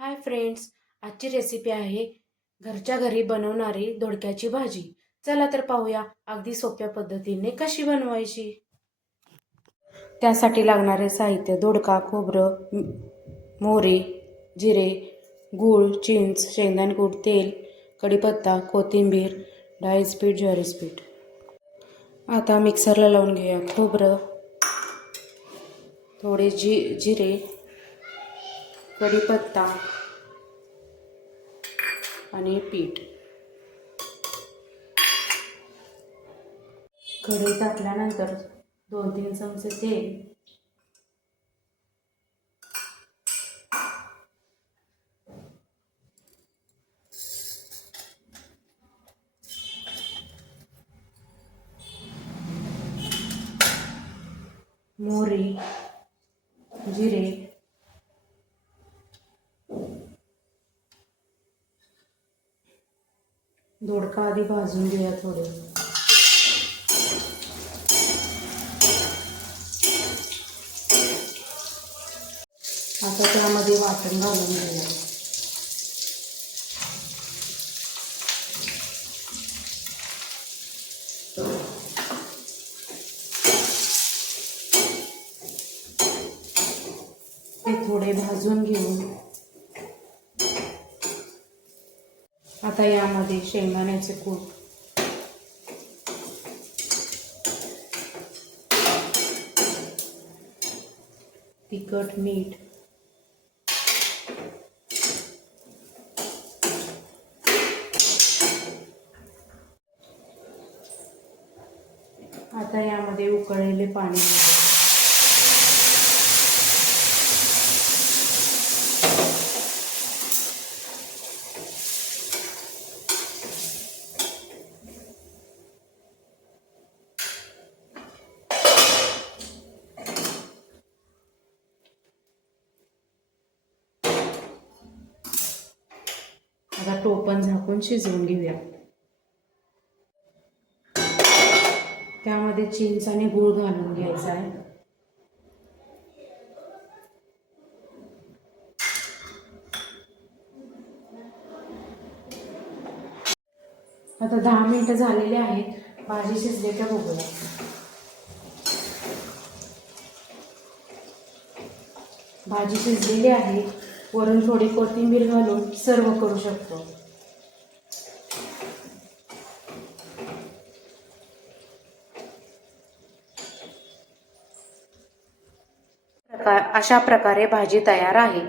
Hi friends, आजची recipe आहे घरच्या घरी बनवणारी दोडक्याची भाजी। चला तर पाहूया अगदी सोप्या पद्धतीने कशी बनवायची। त्यासाठी लागणारे साहित्य: दोडका, खोबरं, मोहरी, जिरे, गूळ, चिंच, शेंगदाणे कूट, तेल, कढीपत्ता, कोथिंबीर, डाळीचं पीठ, ज्वारीचं पीठ। आता मिक्सरला लावून घेऊया। खोबरं, थोडे जिरे, कढीपत्ता आणि पीठ। कढई टाकल्यानंतर 2-3 चमचे तेल, मोहरी, जिरे, दोडका आधी भाजून घेऊया थोडे। आता त्यामध्ये वाटण घालून घेऊया। हे थोडे भाजून घेऊन आता यामध्ये शेंगदाण्याचे कूट, तिखट, मीठ, आता यामध्ये उकळलेले पाणी घालूया। आता टोपण झाकून शिजवून घेऊया। त्यामध्ये चिंच आणि गूळ घालून घ्यायचा आहे। आता 10 मिनिटं झालेले आहेत। भाजी शिजली का बघूया। भाजी शिजलेली आहे। वरून थोडी कोथिंबीर घालून सर्व करू शकतो। अशा प्रकारे भाजी तयार आहे।